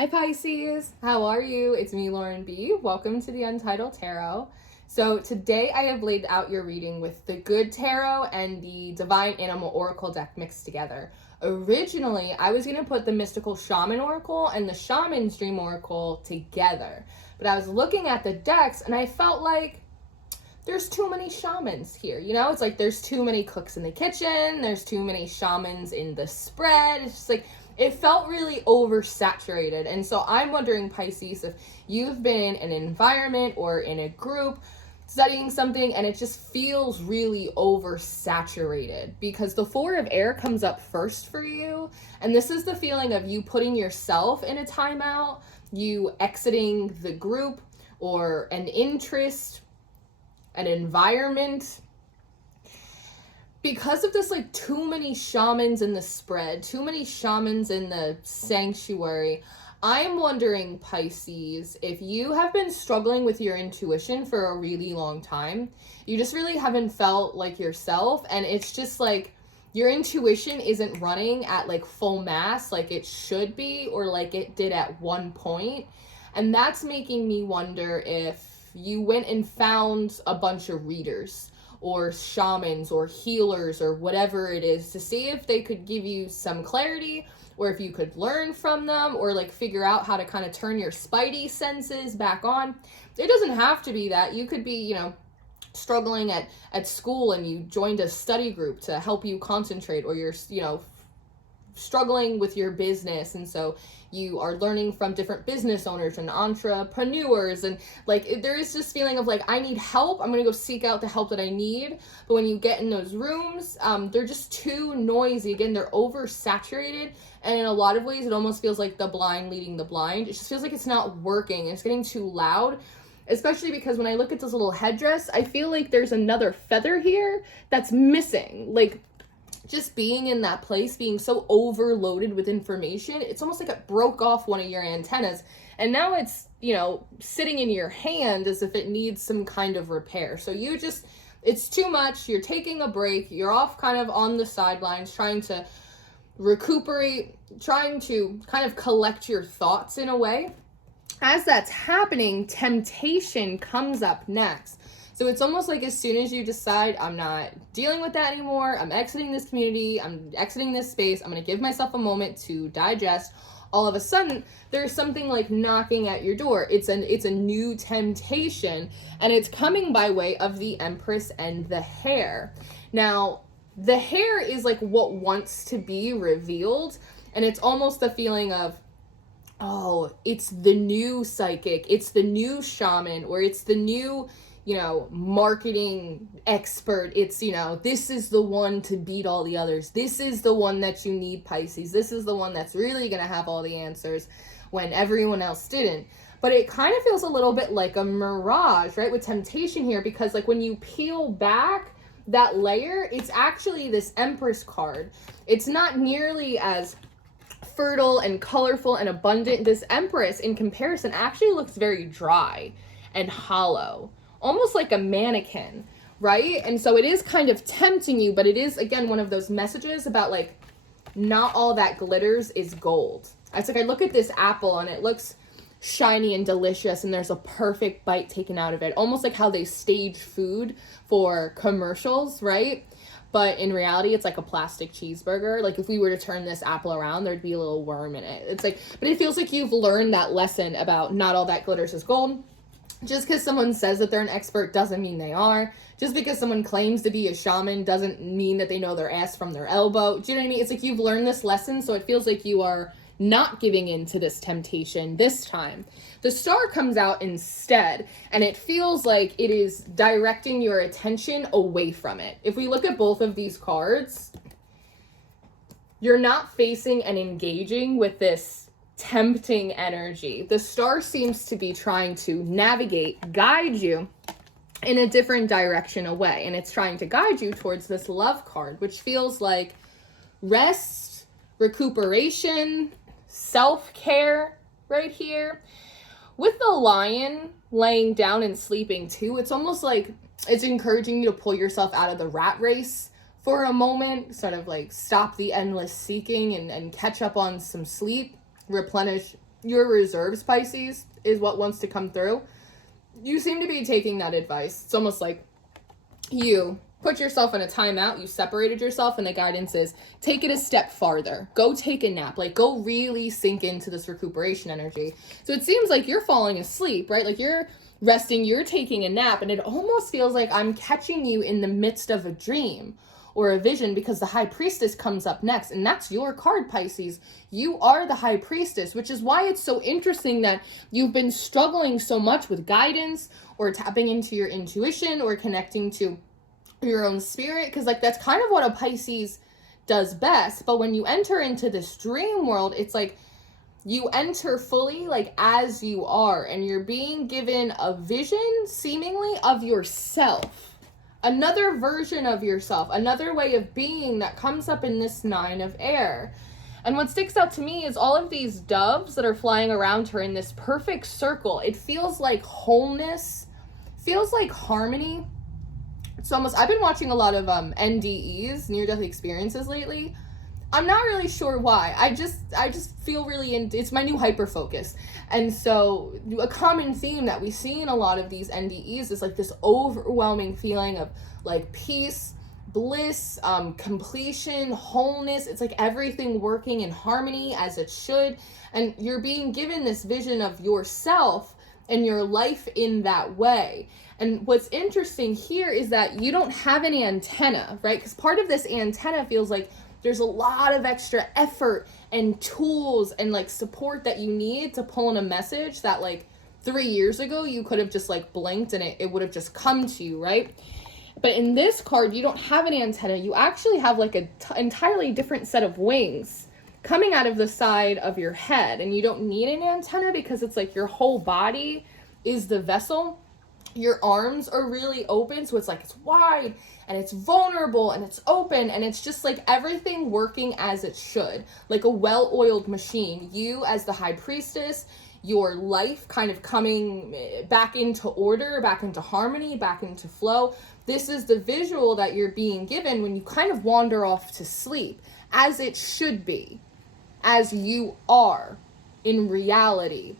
Hi Pisces, how are you? It's me, Lauren B. Welcome to the Untitled Tarot. So today I have laid out your reading with the Good Tarot and the Divine Animal Oracle deck mixed together. Originally, I was going to put the Mystical Shaman Oracle and the Shaman's Dream Oracle together. But I was looking at the decks and I felt like there's too many shamans here. You know, it's like there's too many cooks in the kitchen, there's too many shamans in the spread. It's just like it felt really oversaturated. And so I'm wondering, Pisces, if you've been in an environment or in a group studying something and it just feels really oversaturated, because the Four of Air comes up first for you. And this is the feeling of you putting yourself in a timeout, you exiting the group or an interest, an environment, because of this, like, too many shamans in the spread, too many shamans in the sanctuary. I'm wondering, Pisces, if you have been struggling with your intuition for a really long time. You just really haven't felt like yourself, and it's just like your intuition isn't running at like full mass like it should be, or like it did at one point. And that's making me wonder if you went and found a bunch of readers or shamans or healers or whatever it is to see if they could give you some clarity, or if you could learn from them, or like figure out how to kind of turn your spidey senses back on. It doesn't have to be that. You could be, you know, struggling at school and you joined a study group to help you concentrate, or you're, you know, struggling with your business, and so you are learning from different business owners and entrepreneurs, and like there is this feeling of like, I need help, I'm gonna go seek out the help that I need. But when you get in those rooms, they're just too noisy. Again, they're oversaturated, and in a lot of ways it almost feels like the blind leading the blind. It just feels like it's not working, it's getting too loud. Especially because when I look at this little headdress, I feel like there's another feather here that's missing. Like, just being in that place, being so overloaded with information, it's almost like it broke off one of your antennas, and now it's, you know, sitting in your hand as if it needs some kind of repair. So you just, it's too much, you're taking a break, you're off kind of on the sidelines, trying to recuperate, trying to kind of collect your thoughts in a way. As that's happening, temptation comes up next. So it's almost like as soon as you decide, I'm not dealing with that anymore, I'm exiting this community, I'm exiting this space, I'm going to give myself a moment to digest, all of a sudden there's something like knocking at your door. It's a new temptation, and it's coming by way of the Empress and the Hare. Now, the Hare is like what wants to be revealed, and it's almost the feeling of, oh, it's the new psychic, it's the new shaman, or it's the new, you know, marketing expert. It's, you know, this is the one to beat all the others. This is the one that you need, Pisces. This is the one that's really going to have all the answers when everyone else didn't. But it kind of feels a little bit like a mirage, right, with temptation here, because like when you peel back that layer, it's actually this Empress card. It's not nearly as fertile and colorful and abundant. This Empress, in comparison, actually looks very dry and hollow, almost like a mannequin, right? And so it is kind of tempting you, but it is, again, one of those messages about like, not all that glitters is gold. It's like I look at this apple and it looks shiny and delicious, and there's a perfect bite taken out of it, almost like how they stage food for commercials, right? But in reality, it's like a plastic cheeseburger. Like if we were to turn this apple around, there'd be a little worm in it. It's like, but it feels like you've learned that lesson about not all that glitters is gold. Just because someone says that they're an expert doesn't mean they are. Just because someone claims to be a shaman doesn't mean that they know their ass from their elbow. Do you know what I mean? It's like you've learned this lesson, so it feels like you are not giving in to this temptation this time. The Star comes out instead, and it feels like it is directing your attention away from it. If we look at both of these cards, you're not facing and engaging with this tempting energy. The Star seems to be trying to navigate, guide you in a different direction away, and it's trying to guide you towards this Love card, which feels like rest, recuperation, self-care right here. With the Lion laying down and sleeping too, it's almost like it's encouraging you to pull yourself out of the rat race for a moment, sort of like stop the endless seeking and catch up on some sleep, replenish your reserves, Pisces, is what wants to come through. You seem to be taking that advice. It's almost like you put yourself in a timeout, you separated yourself, and the guidance is take it a step farther. Go take a nap. Like, go really sink into this recuperation energy. So it seems like you're falling asleep, right? Like, you're resting, you're taking a nap, and it almost feels like I'm catching you in the midst of a dream or a vision, because the High Priestess comes up next, and that's your card, Pisces. You are the High Priestess, which is why it's so interesting that you've been struggling so much with guidance or tapping into your intuition or connecting to your own spirit, because like that's kind of what a Pisces does best. But when you enter into this dream world, it's like you enter fully like as you are, and you're being given a vision seemingly of yourself. Another version of yourself, another way of being that comes up in this 9 of air. And what sticks out to me is all of these doves that are flying around her in this perfect circle. It feels like wholeness, feels like harmony. It's almost, I've been watching a lot of NDEs, near-death experiences lately. I'm not really sure why. I just feel really it's my new hyper focus. And so a common theme that we see in a lot of these NDEs is like this overwhelming feeling of like peace, bliss, completion, wholeness. It's like everything working in harmony as it should. And you're being given this vision of yourself and your life in that way. And what's interesting here is that you don't have any antenna, right? Because part of this antenna feels like there's a lot of extra effort and tools and like support that you need to pull in a message that like 3 years ago you could have just like blinked and it would have just come to you, right? But in this card, you don't have an antenna. You actually have like an entirely different set of wings coming out of the side of your head. And you don't need an antenna because it's like your whole body is the vessel. Your arms are really open, so it's like it's wide and it's vulnerable and it's open, and it's just like everything working as it should, like a well-oiled machine. You as the High Priestess, your life kind of coming back into order, back into harmony, back into flow. This is the visual that you're being given when you kind of wander off to sleep, as it should be, as you are in reality.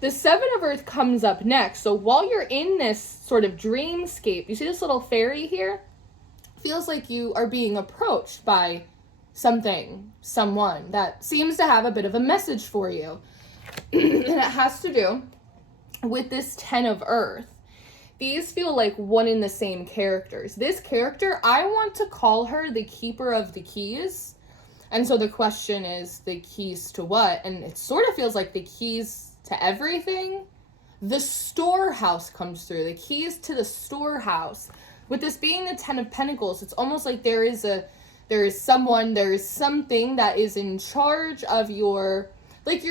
The 7 of Earth comes up next. So while you're in this sort of dreamscape, you see this little fairy here? Feels like you are being approached by something, someone that seems to have a bit of a message for you. And it has to do with this 10 of Earth. These feel like one in the same characters. This character, I want to call her the Keeper of the Keys. And so the question is, the keys to what? And it sort of feels like the keys to everything. The storehouse comes through, the keys to the storehouse. With this being the 10 of Pentacles, it's almost like there is something that is in charge of your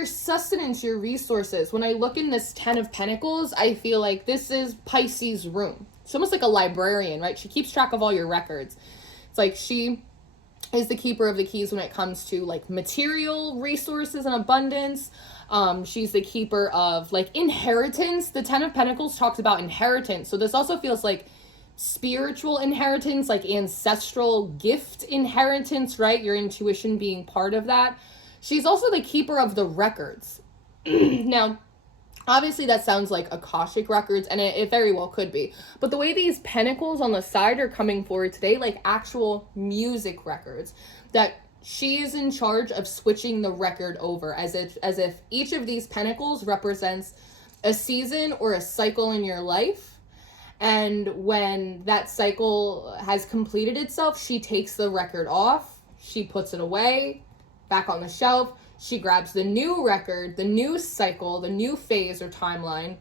sustenance, your resources. When I look in this 10 of Pentacles, I feel like this is Pisces' room. It's almost like a librarian, right? She keeps track of all your records. It's like she is the keeper of the keys when it comes to like material resources and abundance. She's the keeper of like inheritance. The 10 of Pentacles talks about inheritance. So this also feels like spiritual inheritance, like ancestral gift inheritance, right? Your intuition being part of that. She's also the keeper of the records. Now, obviously that sounds like Akashic records, and it very well could be. But the way these pentacles on the side are coming forward today, like actual music records, that she is in charge of switching the record over, as if each of these pentacles represents a season or a cycle in your life. And when that cycle has completed itself, she takes the record off, she puts it away, back on the shelf. She grabs the new record, the new cycle, the new phase or timeline,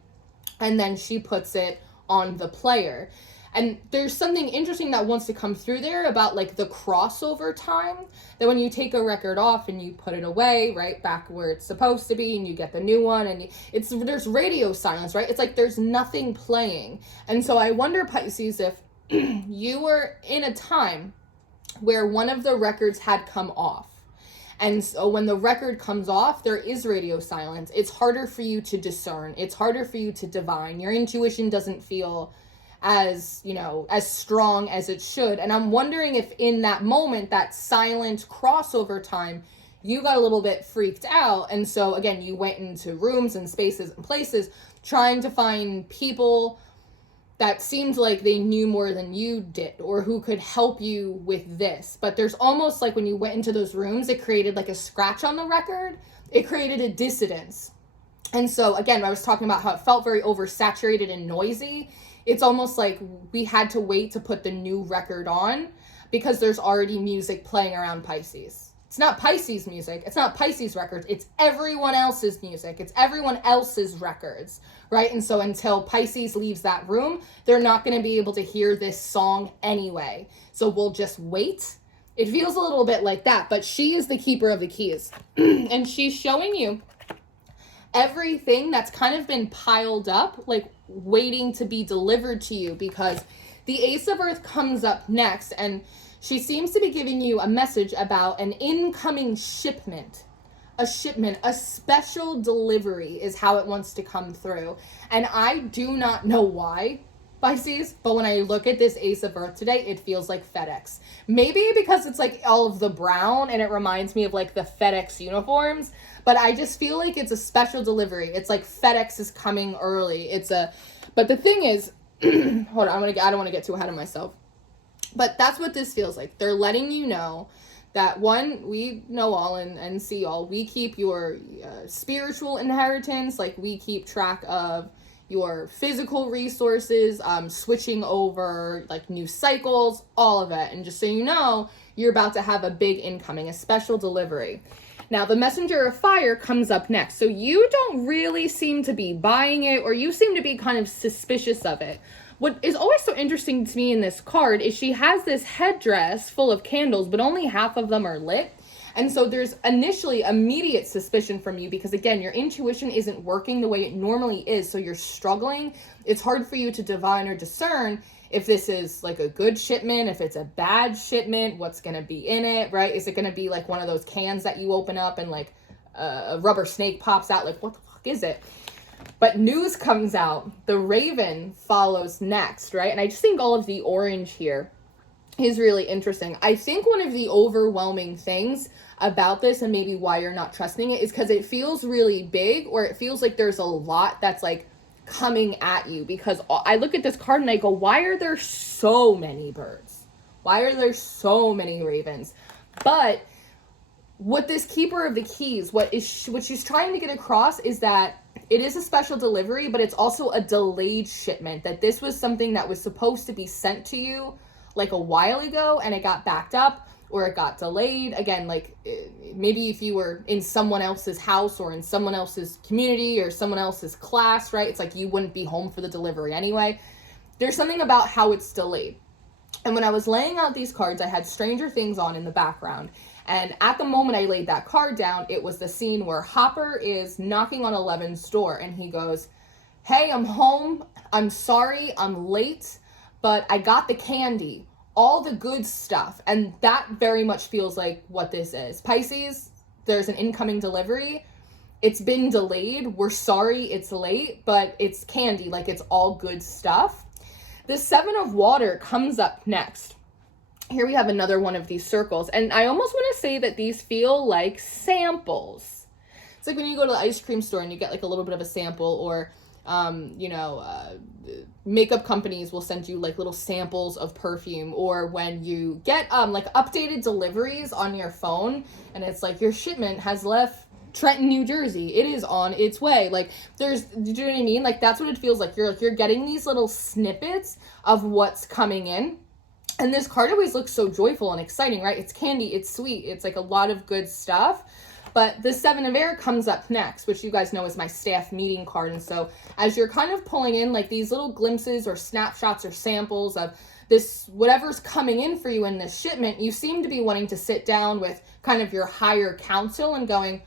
and then she puts it on the player. And there's something interesting that wants to come through there about like the crossover time, that when you take a record off and you put it away, right, back where it's supposed to be, and you get the new one, and there's radio silence, right? It's like there's nothing playing. And so I wonder, Pisces, if you were in a time where one of the records had come off. And so when the record comes off, there is radio silence. It's harder for you to discern. It's harder for you to divine. Your intuition doesn't feel as strong as it should. And I'm wondering if in that moment, that silent crossover time, you got a little bit freaked out. And so again, you went into rooms and spaces and places trying to find people that seemed like they knew more than you did or who could help you with this. But there's almost like when you went into those rooms, it created like a scratch on the record. It created a dissonance. And so again, I was talking about how it felt very oversaturated and noisy. It's almost like we had to wait to put the new record on because there's already music playing around Pisces. It's not Pisces music. It's not Pisces records. It's everyone else's music. It's everyone else's records, right? And so until Pisces leaves that room, they're not going to be able to hear this song anyway. So we'll just wait. It feels a little bit like that, but she is the keeper of the keys. And she's showing you everything that's kind of been piled up, like waiting to be delivered to you, because the Ace of Earth comes up next, and she seems to be giving you a message about an incoming shipment. A shipment, a special delivery is how it wants to come through. And I do not know why, Pisces, but when I look at this Ace of Earth today, it feels like FedEx. Maybe because it's like all of the brown and it reminds me of like the FedEx uniforms, but I just feel like it's a special delivery. It's like FedEx is coming early. But the thing is, hold on, I don't want to get too ahead of myself. But that's what this feels like. They're letting you know that, one, we know all and see all. We keep your spiritual inheritance, like we keep track of your physical resources, switching over, like new cycles, all of it. And just so you know, you're about to have a big incoming, a special delivery. Now, the Messenger of Fire comes up next. So you don't really seem to be buying it, or you seem to be kind of suspicious of it. What is always so interesting to me in this card is she has this headdress full of candles, but only half of them are lit. And so there's initially immediate suspicion from you because, again, your intuition isn't working the way it normally is. So you're struggling. It's hard for you to divine or discern if this is like a good shipment, if it's a bad shipment, what's going to be in it, right? Is it going to be like one of those cans that you open up and like a rubber snake pops out? Like, what the fuck is it? But news comes out. The Raven follows next, right? And I just think all of the orange here is really interesting. I think one of the overwhelming things about this, and maybe why you're not trusting it, is because it feels really big, or it feels like there's a lot that's like coming at you. Because I look at this card and I go, why are there so many birds? Why are there so many ravens? But what this Keeper of the Keys, what she's trying to get across is that it is a special delivery, but it's also a delayed shipment. That this was something that was supposed to be sent to you like a while ago, and it got backed up or it got delayed. Again, like maybe if you were in someone else's house or in someone else's community or someone else's class, right? It's like you wouldn't be home for the delivery anyway. There's something about how it's delayed. And when I was laying out these cards, I had Stranger Things on in the background. And at the moment I laid that card down, it was the scene where Hopper is knocking on Eleven's door and he goes, "Hey, I'm home. I'm sorry, I'm late, but I got the candy, all the good stuff." And that very much feels like what this is. Pisces, there's an incoming delivery. It's been delayed. We're sorry it's late, but it's candy, like it's all good stuff. The Seven of Water comes up next. Here we have another one of these circles. And I almost want to say that these feel like samples. It's like when you go to the ice cream store and you get like a little bit of a sample, or makeup companies will send you like little samples of perfume, or when you get like updated deliveries on your phone and it's like your shipment has left Trenton, New Jersey. It is on its way. Like do you know what I mean? Like that's what it feels like. You're getting these little snippets of what's coming in. And this card always looks so joyful and exciting, right? It's candy, it's sweet, it's like a lot of good stuff. But the Seven of Air comes up next, which you guys know is my staff meeting card. And so as you're kind of pulling in like these little glimpses or snapshots or samples of this, whatever's coming in for you in this shipment, you seem to be wanting to sit down with kind of your higher counsel and going,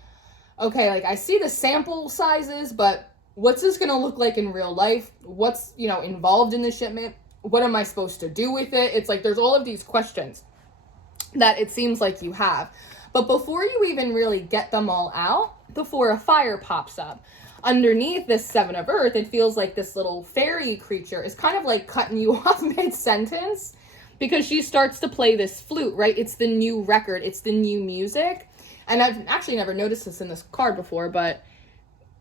okay, like I see the sample sizes, but what's this going to look like in real life? What's, involved in the shipment? What am I supposed to do with it? It's like there's all of these questions that it seems like you have. But before you even really get them all out, the Four of Fire pops up. Underneath this Seven of Earth, it feels like this little fairy creature is kind of like cutting you off mid-sentence because she starts to play this flute, right? It's the new record. It's the new music. And I've actually never noticed this in this card before, but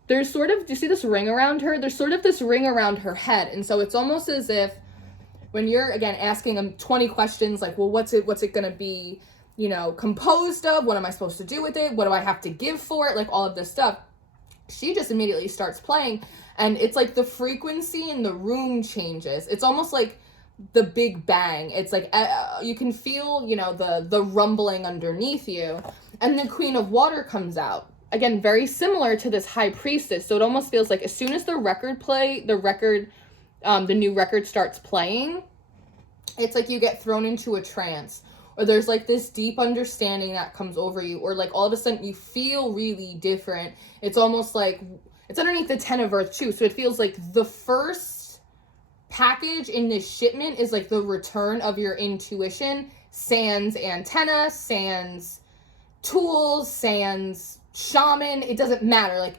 there's sort of, do you see this ring around her? There's sort of this ring around her head. And so it's almost as if when you're, again, asking them 20 questions, like, well, what's it going to be, you know, composed of? What am I supposed to do with it? What do I have to give for it? Like, all of this stuff. She just immediately starts playing, and it's like the frequency in the room changes. It's almost like the Big Bang. It's like you can feel, you know, the rumbling underneath you. And the Queen of Water comes out. Again, very similar to this High Priestess. So it almost feels like as soon as the new record starts playing, it's like you get thrown into a trance, or there's like this deep understanding that comes over you, or like all of a sudden you feel really different. It's almost like it's underneath the 10 of Earth too. So it feels like the first package in this shipment is like the return of your intuition, sans antenna, sans tools, sans shaman. It doesn't matter. Like,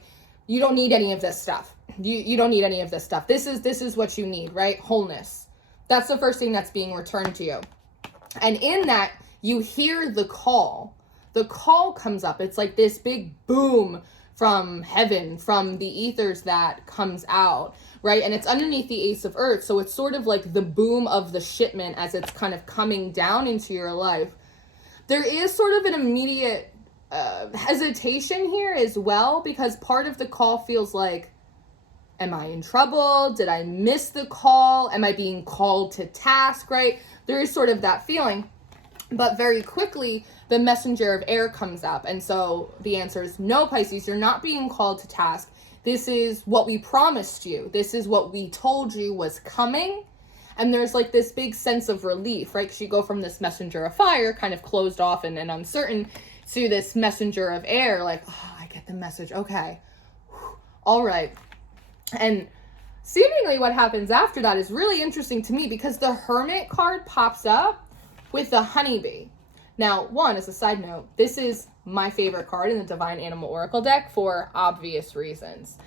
you don't need any of this stuff. You don't need any of this stuff. This is what you need, right? Wholeness. That's the first thing that's being returned to you. And in that, you hear the call. The call comes up. It's like this big boom from heaven, from the ethers that comes out, right? And it's underneath the Ace of Earth. So it's sort of like the boom of the shipment as it's kind of coming down into your life. There is sort of an immediate hesitation here as well, because part of the call feels like, am I in trouble? Did I miss the call? Am I being called to task, right? There is sort of that feeling. But very quickly, the messenger of air comes up. And so the answer is no, Pisces, you're not being called to task. This is what we promised you. This is what we told you was coming. And there's like this big sense of relief, right? Because you go from this messenger of fire, kind of closed off and uncertain, to this messenger of air, like, oh, I get the message. Okay. All right. And seemingly what happens after that is really interesting to me, because the Hermit card pops up with the honeybee. Now, one, as a side note, this is my favorite card in the Divine Animal Oracle deck for obvious reasons.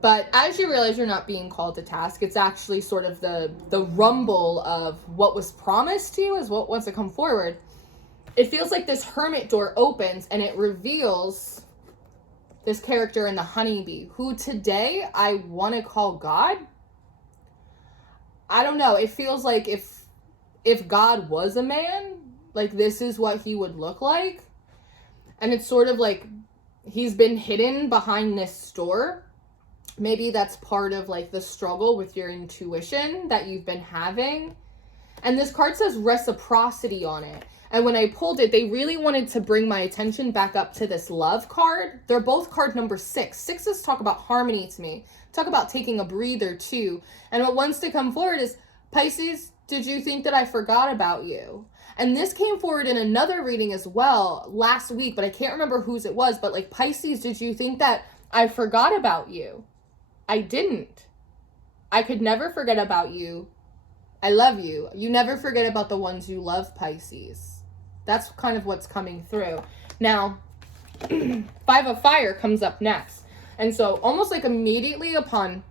But as you realize you're not being called to task, it's actually sort of the rumble of what was promised to you is what wants to come forward. It feels like this hermit door opens and it reveals this character in the honeybee, who today I want to call God. I don't know. It feels like if God was a man, like this is what he would look like. And it's sort of like he's been hidden behind this door. Maybe that's part of like the struggle with your intuition that you've been having. And this card says reciprocity on it. And when I pulled it, they really wanted to bring my attention back up to this love card. They're both card number 6. Sixes talk about harmony to me. Talk about taking a breather too. And what wants to come forward is, Pisces, did you think that I forgot about you? And this came forward in another reading as well last week, but I can't remember whose it was. But like, Pisces, did you think that I forgot about you? I didn't. I could never forget about you. I love you. You never forget about the ones you love, Pisces. That's kind of what's coming through. Now, 5 of Fire comes up next. And so almost like immediately upon,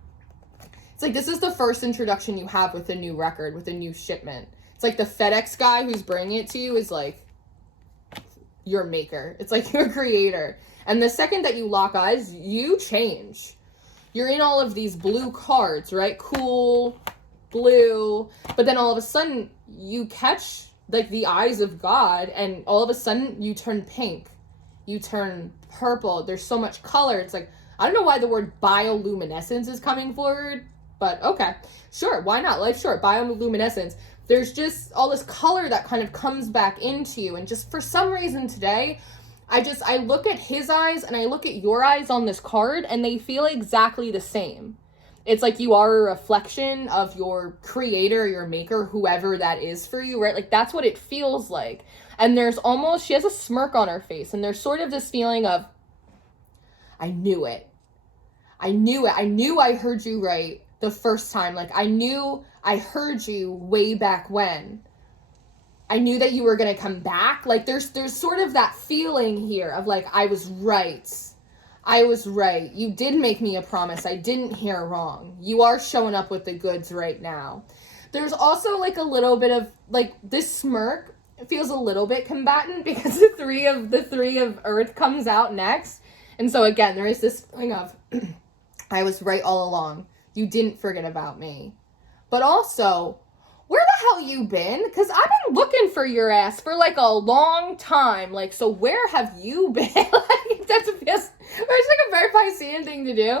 it's like this is the first introduction you have with a new record, with a new shipment. It's like the FedEx guy who's bringing it to you is like your maker. It's like your creator. And the second that you lock eyes, you change. You're in all of these blue cards, right? Cool, blue. But then all of a sudden you catch like the eyes of God, and all of a sudden you turn pink. You turn purple. There's so much color. It's like, I don't know why the word bioluminescence is coming forward, but okay. Sure, why not? Life's short. Bioluminescence. There's just all this color that kind of comes back into you. And just for some reason today, I look at his eyes and I look at your eyes on this card and they feel exactly the same. It's like you are a reflection of your creator, your maker, whoever that is for you, right? Like that's what it feels like. And there's almost, she has a smirk on her face and there's sort of this feeling of, I knew it. I knew it. I knew I heard you right the first time. Like I knew I heard you way back when. I knew that you were going to come back. Like there's sort of that feeling here of like, I was right. I was right. You did make me a promise. I didn't hear wrong. You are showing up with the goods right now. There's also like a little bit of like this smirk feels a little bit combatant because the three of earth comes out next. And so again, there is this feeling of, I was right all along. You didn't forget about me. But also, where the hell you been? Because I've been looking for your ass for like a long time. Like, so where have you been? Like, that's just, it's like a very Piscean thing to do.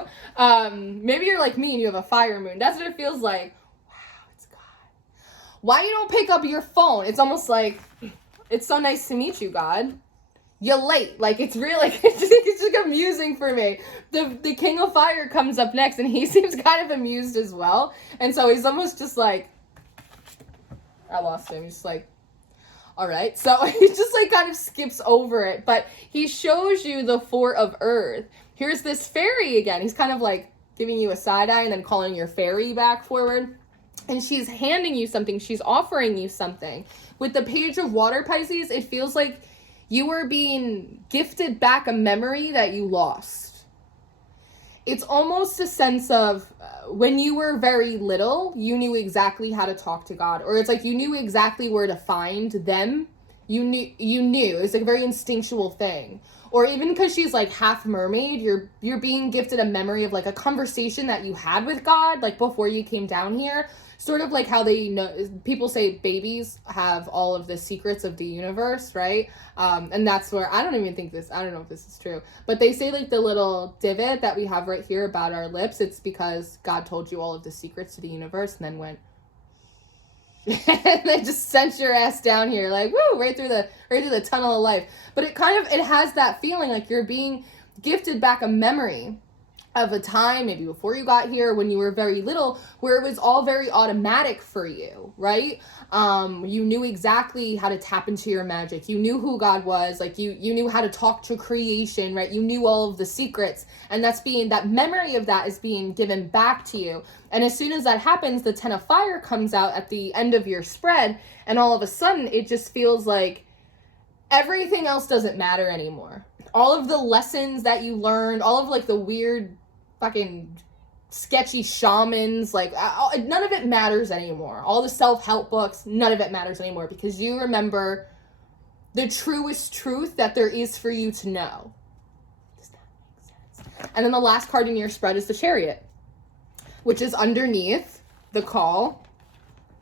Maybe you're like me and you have a fire moon. That's what it feels like. Wow, it's God. Why you don't pick up your phone? It's almost like, it's so nice to meet you, God. You're late. Like, it's really, it's just amusing for me. The King of Fire comes up next, and he seems kind of amused as well. And so he's almost just like, I lost him. He's just like, all right. So he just like kind of skips over it. But he shows you the Four of Earth. Here's this fairy again. He's kind of like giving you a side eye and then calling your fairy back forward. And she's handing you something. She's offering you something. With the Page of Water, Pisces, it feels like you were being gifted back a memory that you lost. It's almost a sense of when you were very little, you knew exactly how to talk to God. Or it's like you knew exactly where to find them. You knew. It's like a very instinctual thing. Or even because she's like half mermaid, you're being gifted a memory of like a conversation that you had with God, like before you came down here. Sort of like how they know, people say babies have all of the secrets of the universe, right? And that's where, I don't know if this is true, but they say like the little divot that we have right here about our lips, it's because God told you all of the secrets to the universe and then went, and they just sent your ass down here, like, woo, right through the tunnel of life. But it has that feeling like you're being gifted back a memory of a time, maybe before you got here, when you were very little, where it was all very automatic for you, right? You knew exactly how to tap into your magic. You knew who God was. Like you knew how to talk to creation, right? You knew all of the secrets, and that memory of that is being given back to you. And as soon as that happens, the Ten of Fire comes out at the end of your spread, and all of a sudden it just feels like everything else doesn't matter anymore. All of the lessons that you learned, all of like the weird fucking sketchy shamans, like none of it matters anymore. All the self-help books, none of it matters anymore because you remember the truest truth that there is for you to know. Does that make sense? And then the last card in your spread is the Chariot, which is underneath the Call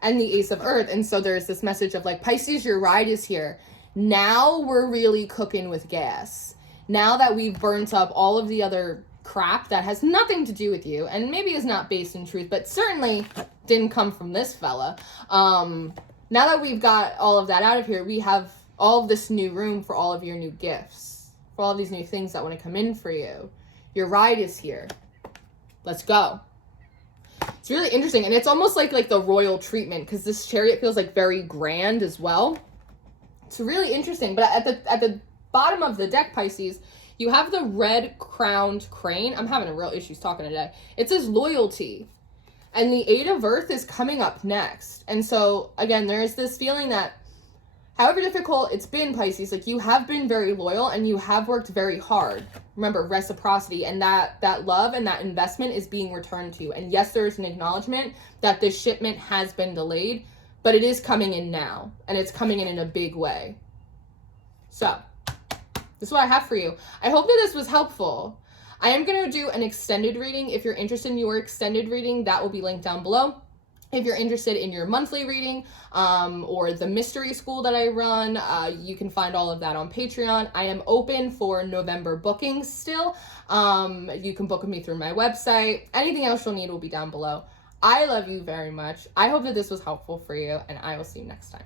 and the Ace of Earth. And so there's this message of like, Pisces, your ride is here. Now we're really cooking with gas. Now that we've burnt up all of the other crap that has nothing to do with you and maybe is not based in truth, but certainly didn't come from this fella. Now that we've got all of that out of here, we have all of this new room for all of your new gifts, for all of these new things that want to come in for you. Your ride is here. Let's go. It's really interesting, and it's almost like the royal treatment because this Chariot feels like very grand as well. It's really interesting, but at the bottom of the deck, Pisces, you have the red crowned crane. I'm having a real issues talking today. It says loyalty. And the Eight of Earth is coming up next. And so, again, there's this feeling that however difficult it's been, Pisces, like you have been very loyal and you have worked very hard. Remember, reciprocity, and that love and that investment is being returned to you. And yes, there's an acknowledgement that this shipment has been delayed, but it is coming in now. And it's coming in a big way. So, this is what I have for you. I hope that this was helpful. I am going to do an extended reading. If you're interested in your extended reading, that will be linked down below. If you're interested in your monthly reading or the mystery school that I run, you can find all of that on Patreon. I am open for November bookings still. You can book with me through my website. Anything else you'll need will be down below. I love you very much. I hope that this was helpful for you, and I will see you next time.